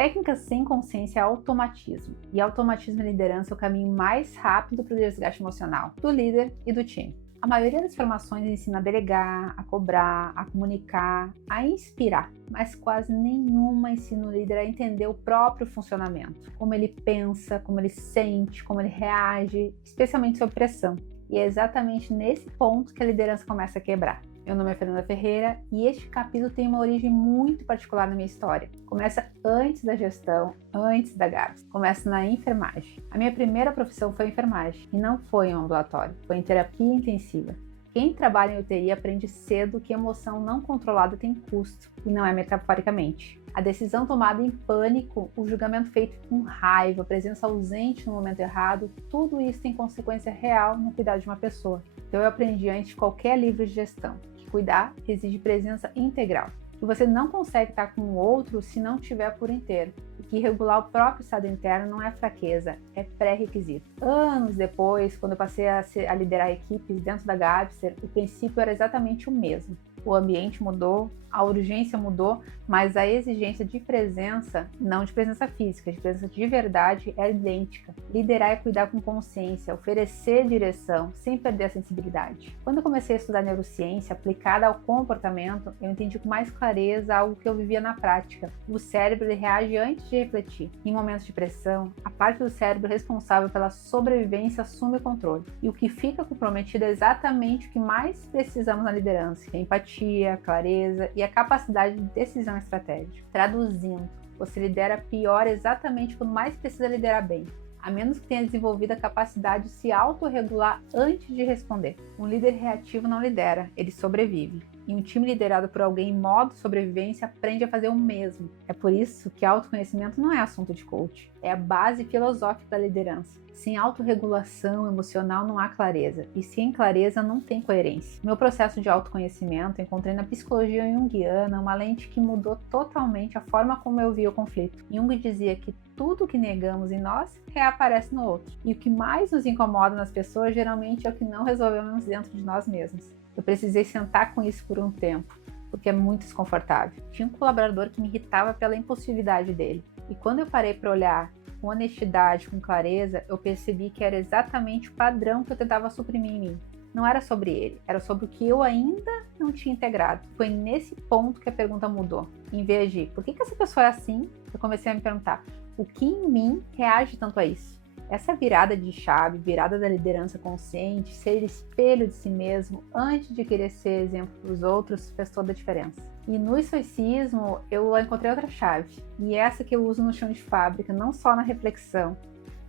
Técnicas sem consciência é automatismo. E automatismo e liderança é o caminho mais rápido para o desgaste emocional do líder e do time. A maioria das formações ensina a delegar, a cobrar, a comunicar, a inspirar, mas quase nenhuma ensina o líder a entender o próprio funcionamento, como ele pensa, como ele sente, como ele reage, especialmente sob pressão. E é exatamente nesse ponto que a liderança começa a quebrar. Meu nome é Fernanda Ferreira e este capítulo tem uma origem muito particular na minha história. Começa antes da gestão, antes da Gabs. Começa na enfermagem. A minha primeira profissão foi enfermagem e não foi em um ambulatório, foi em terapia intensiva. Quem trabalha em UTI aprende cedo que emoção não controlada tem custo, e não é metaforicamente. A decisão tomada em pânico, o julgamento feito com raiva, a presença ausente no momento errado, tudo isso tem consequência real no cuidado de uma pessoa. Então eu aprendi antes de qualquer livro de gestão que cuidar exige presença integral. Que você não consegue estar com o outro se não estiver por inteiro. E que regular o próprio estado interno não é fraqueza, é pré-requisito. Anos depois, quando eu passei a liderar equipes dentro da Gabster, o princípio era exatamente o mesmo. O ambiente mudou, a urgência mudou, mas a exigência de presença, não de presença física, de presença de verdade, é idêntica. Liderar é cuidar com consciência, oferecer direção, sem perder a sensibilidade. Quando eu comecei a estudar neurociência aplicada ao comportamento, eu entendi com mais clareza algo que eu vivia na prática. O cérebro reage antes de refletir. Em momentos de pressão, a parte do cérebro responsável pela sobrevivência assume o controle. E o que fica comprometido é exatamente o que mais precisamos na liderança, que é empatia, clareza e a capacidade de decisão estratégica. Traduzindo, você lidera pior exatamente quando mais precisa liderar bem, a menos que tenha desenvolvido a capacidade de se autorregular antes de responder. Um líder reativo não lidera, ele sobrevive. E um time liderado por alguém em modo sobrevivência aprende a fazer o mesmo. É por isso que autoconhecimento não é assunto de coach, é a base filosófica da liderança. Sem autorregulação emocional não há clareza, e sem clareza não tem coerência. Meu processo de autoconhecimento encontrei na psicologia junguiana uma lente que mudou totalmente a forma como eu via o conflito. Jung dizia que tudo que negamos em nós reaparece no outro, e o que mais nos incomoda nas pessoas geralmente é o que não resolvemos dentro de nós mesmos. Eu precisei sentar com isso por um tempo, porque é muito desconfortável. Tinha um colaborador que me irritava pela impulsividade dele, e quando eu parei para olhar com honestidade, com clareza, eu percebi que era exatamente o padrão que eu tentava suprimir em mim. Não era sobre ele, era sobre o que eu ainda não tinha integrado. Foi nesse ponto que a pergunta mudou. Em vez de, por que essa pessoa é assim? Eu comecei a me perguntar, o que em mim reage tanto a isso? Essa virada de chave, virada da liderança consciente, ser espelho de si mesmo antes de querer ser exemplo para os outros, fez toda a diferença. E no estoicismo eu encontrei outra chave, e essa que eu uso no chão de fábrica, não só na reflexão.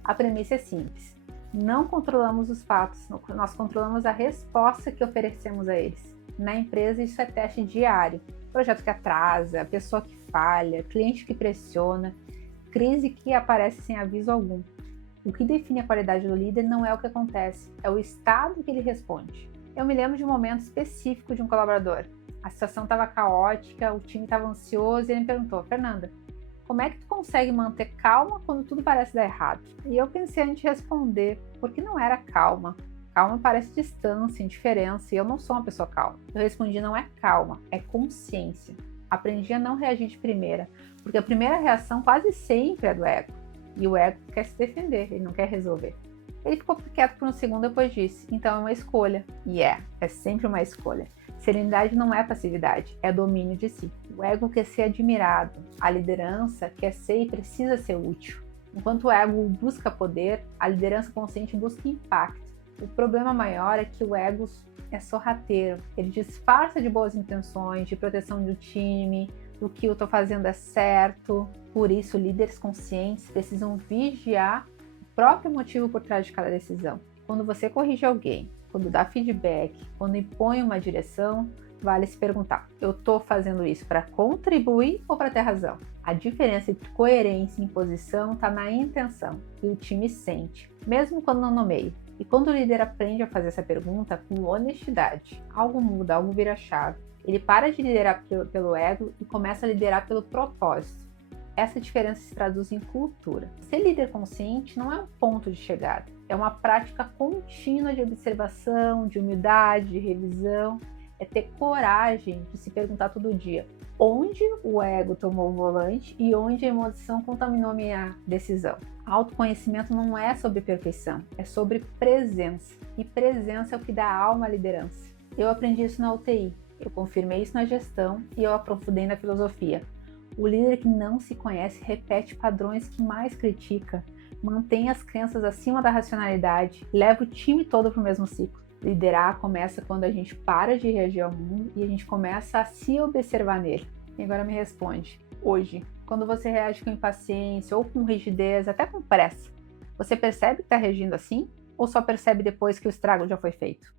A premissa é simples: não controlamos os fatos, nós controlamos a resposta que oferecemos a eles. Na empresa isso é teste diário, projeto que atrasa, pessoa que falha, cliente que pressiona, crise que aparece sem aviso algum. O que define a qualidade do líder não é o que acontece, é o estado que ele responde. Eu me lembro de um momento específico de um colaborador. A situação estava caótica, o time estava ansioso e ele me perguntou, Fernanda, como é que tu consegue manter calma quando tudo parece dar errado? E eu pensei antes de responder, porque não era calma. Calma parece distância, indiferença, e eu não sou uma pessoa calma. Eu respondi, não é calma, é consciência. Aprendi a não reagir de primeira, porque a primeira reação quase sempre é do ego. E o ego quer se defender, ele não quer resolver. Ele ficou quieto por um segundo e depois disse, então é uma escolha. E é sempre uma escolha. Serenidade não é passividade, é domínio de si. O ego quer ser admirado, a liderança quer ser e precisa ser útil. Enquanto o ego busca poder, a liderança consciente busca impacto. O problema maior é que o ego é sorrateiro, ele disfarça de boas intenções, de proteção do time, do que eu estou fazendo é certo. Por isso, líderes conscientes precisam vigiar o próprio motivo por trás de cada decisão. Quando você corrige alguém, quando dá feedback, quando impõe uma direção, vale se perguntar, eu estou fazendo isso para contribuir ou para ter razão? A diferença entre coerência e imposição está na intenção que o time sente, mesmo quando não nomeia. E quando o líder aprende a fazer essa pergunta com honestidade, algo muda, algo vira chave. Ele para de liderar pelo ego e começa a liderar pelo propósito. Essa diferença se traduz em cultura. Ser líder consciente não é um ponto de chegada, é uma prática contínua de observação, de humildade, de revisão. É ter coragem de se perguntar todo dia, onde o ego tomou o volante e onde a emoção contaminou a minha decisão. Autoconhecimento não é sobre perfeição, é sobre presença. E presença é o que dá alma à liderança. Eu aprendi isso na UTI, eu confirmei isso na gestão e eu aprofundei na filosofia. O líder que não se conhece repete padrões que mais critica, mantém as crenças acima da racionalidade, leva o time todo para o mesmo ciclo. Liderar começa quando a gente para de reagir ao mundo e a gente começa a se observar nele. E agora me responde, hoje, quando você reage com impaciência ou com rigidez, até com pressa, você percebe que está reagindo assim? Ou só percebe depois que o estrago já foi feito?